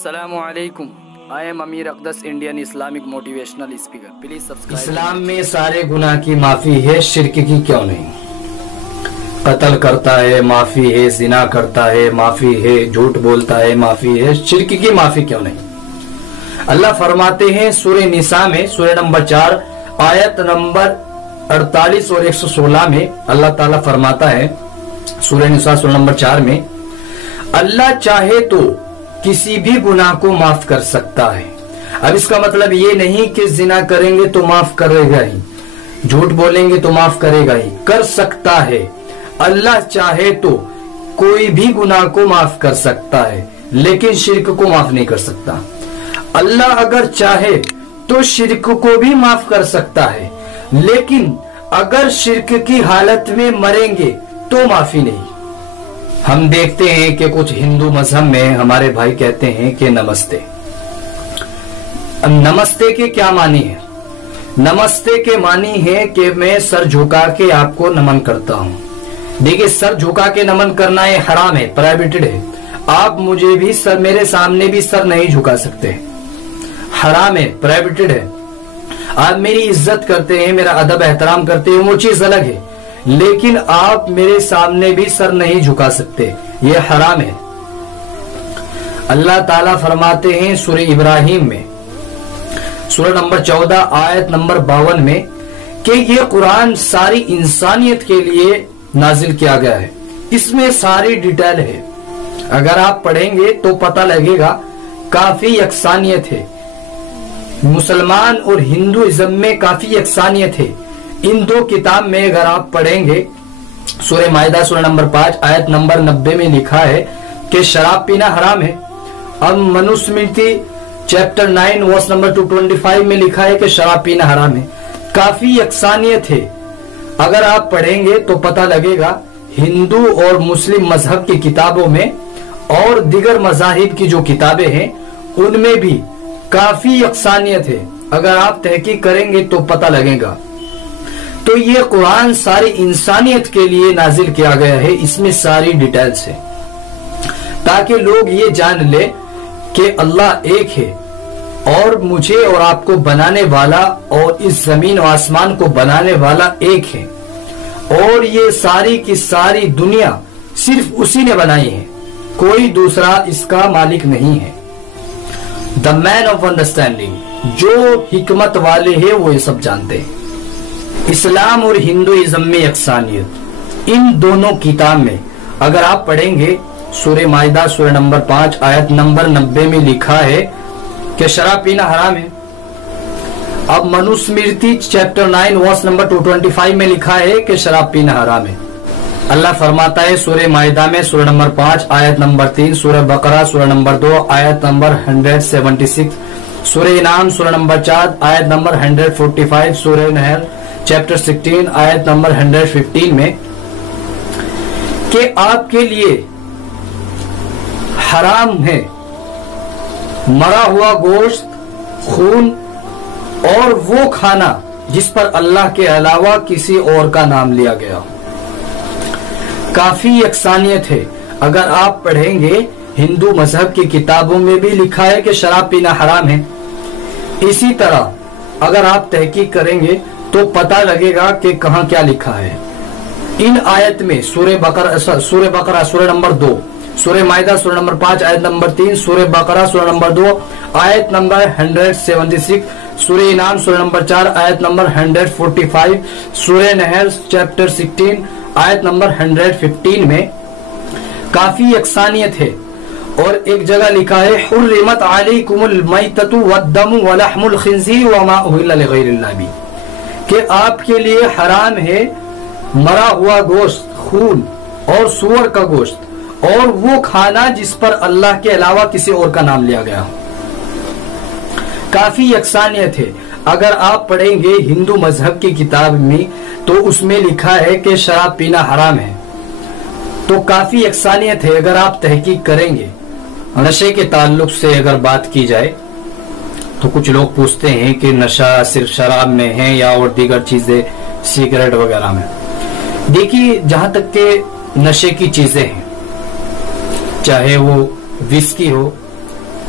السلام علیکم. I am Amir Aqdas, Indian Islamic motivational speaker. Please subscribe. اسلام میں سارے گناہ کی معافی ہے، شرک کی کیوں نہیں؟ قتل کرتا ہے معافی ہے، زنا کرتا ہے معافی ہے، جھوٹ بولتا ہے معافی ہے، شرک کی معافی کیوں نہیں؟ اللہ فرماتے ہیں سورہ نساء میں، سورہ نمبر 4 آیت نمبر 48 اور 116 میں اللہ تعالیٰ فرماتا ہے سورہ نساء سورہ نمبر 4 میں، اللہ چاہے تو کسی بھی گناہ کو معاف کر سکتا ہے. اب اس کا مطلب یہ نہیں کہ زنا کریں گے تو معاف کرے گا ہی، جھوٹ بولیں گے تو معاف کرے گا ہی، کر سکتا ہے. اللہ چاہے تو کوئی بھی گناہ کو معاف کر سکتا ہے لیکن شرک کو معاف نہیں کر سکتا. اللہ اگر چاہے تو شرک کو بھی معاف کر سکتا ہے لیکن اگر شرک کی حالت میں مریں گے تو معافی نہیں. ہم دیکھتے ہیں کہ کچھ ہندو مذہب میں ہمارے بھائی کہتے ہیں کہ نمستے. نمستے کے کیا معنی ہے؟ نمستے کے معنی ہے کہ میں سر جھکا کے آپ کو نمن کرتا ہوں. دیکھیں، سر جھکا کے نمن کرنا یہ حرام ہے، پرائیویٹڈ ہے. آپ مجھے بھی سر، میرے سامنے بھی سر نہیں جھکا سکتے، حرام ہے، پرائیویٹڈ ہے. آپ میری عزت کرتے ہیں، میرا ادب احترام کرتے ہیں، وہ چیز الگ ہے، لیکن آپ میرے سامنے بھی سر نہیں جھکا سکتے، یہ حرام ہے. اللہ تعالیٰ فرماتے ہیں سورہ ابراہیم میں سورہ نمبر 14 آیت نمبر 52 میں کہ یہ قرآن ساری انسانیت کے لیے نازل کیا گیا ہے. اس میں ساری ڈیٹیل ہے، اگر آپ پڑھیں گے تو پتہ لگے گا. کافی یکسانیت ہے، مسلمان اور ہندوازم میں کافی یکسانیت ہے. ان دو کتاب میں اگر آپ پڑھیں گے، سورہ مائدہ سورہ نمبر 5 آیت نمبر 90 میں لکھا ہے کہ شراب پینا حرام ہے. اب منوسمرتی چیپٹر 9 ورس نمبر 225 میں لکھا ہے کہ شراب پینا حرام ہے. کافی یکسانیت ہے، اگر آپ پڑھیں گے تو پتہ لگے گا. ہندو اور مسلم مذہب کی کتابوں میں اور دیگر مذاہب کی جو کتابیں ہیں ان میں بھی کافی یکسانیت ہے، اگر آپ تحقیق کریں گے تو پتہ لگے گا. تو یہ قرآن ساری انسانیت کے لیے نازل کیا گیا ہے، اس میں ساری ڈیٹیلز ہے تاکہ لوگ یہ جان لے کہ اللہ ایک ہے اور مجھے اور آپ کو بنانے والا اور اس زمین و آسمان کو بنانے والا ایک ہے، اور یہ ساری کی ساری دنیا صرف اسی نے بنائی ہے، کوئی دوسرا اس کا مالک نہیں ہے. دا مین آف انڈرسٹینڈنگ، جو حکمت والے ہیں وہ یہ سب جانتے ہیں. اسلام اور ہندوازم میں یکسانیت، ان دونوں کتاب میں اگر آپ پڑھیں گے، سورہ مائدہ سورہ نمبر 5 آیت نمبر 90 میں لکھا ہے کہ شراب پینا حرام ہے. اب منوسمرتی چیپٹر 9 ورس نمبر 225 میں لکھا ہے کہ شراب پینا حرام ہے. اللہ فرماتا ہے سورہ مائدہ میں سورہ نمبر 5 آیت نمبر 3، سورہ بقرہ سورہ نمبر 2 آیت نمبر 176، سورہ انعام سورہ نمبر 4 آیت نمبر 145، سورہ نحل چیپٹر 16 آیت نمبر 115 میں کہ آپ کے لیے حرام ہے مرا ہوا گوشت، خون اور وہ کھانا جس پر اللہ کے علاوہ کسی اور کا نام لیا گیا. کافی یکسانیت ہے، اگر آپ پڑھیں گے ہندو مذہب کی کتابوں میں بھی لکھا ہے کہ شراب پینا حرام ہے. اسی طرح اگر آپ تحقیق کریں گے تو پتہ لگے گا کہ کہاں کیا لکھا ہے. ان آیت میں سورہ بقرہ سورہ نمبر 2، سورہ مائدہ سورہ نمبر 5 آیت نمبر 3، سورہ بقرہ سورہ نمبر 2 آیت نمبر 176، سورہ انعام سورہ نمبر 4 آیت نمبر 145، سورہ نحل چیپٹر 16 آیت نمبر 115 میں کافی یکسانیت ہے. اور ایک جگہ لکھا ہے حرمت علیکم المیتۃ والدم ولحم الخنزیر وما اہل لغیر اللہ بھی، کہ آپ کے لیے حرام ہے مرا ہوا گوشت، خون اور سور کا گوشت اور وہ کھانا جس پر اللہ کے علاوہ کسی اور کا نام لیا گیا. کافی یکسانیت ہے. اگر آپ پڑھیں گے ہندو مذہب کی کتاب میں تو اس میں لکھا ہے کہ شراب پینا حرام ہے. تو کافی یکسانیت ہے. اگر آپ تحقیق کریں گے، نشے کے تعلق سے اگر بات کی جائے تو کچھ لوگ پوچھتے ہیں کہ نشہ صرف شراب میں ہے یا اور دیگر چیزیں سگریٹ وغیرہ میں. دیکھیے، جہاں تک کہ نشے کی چیزیں ہیں، چاہے وہ وسکی ہو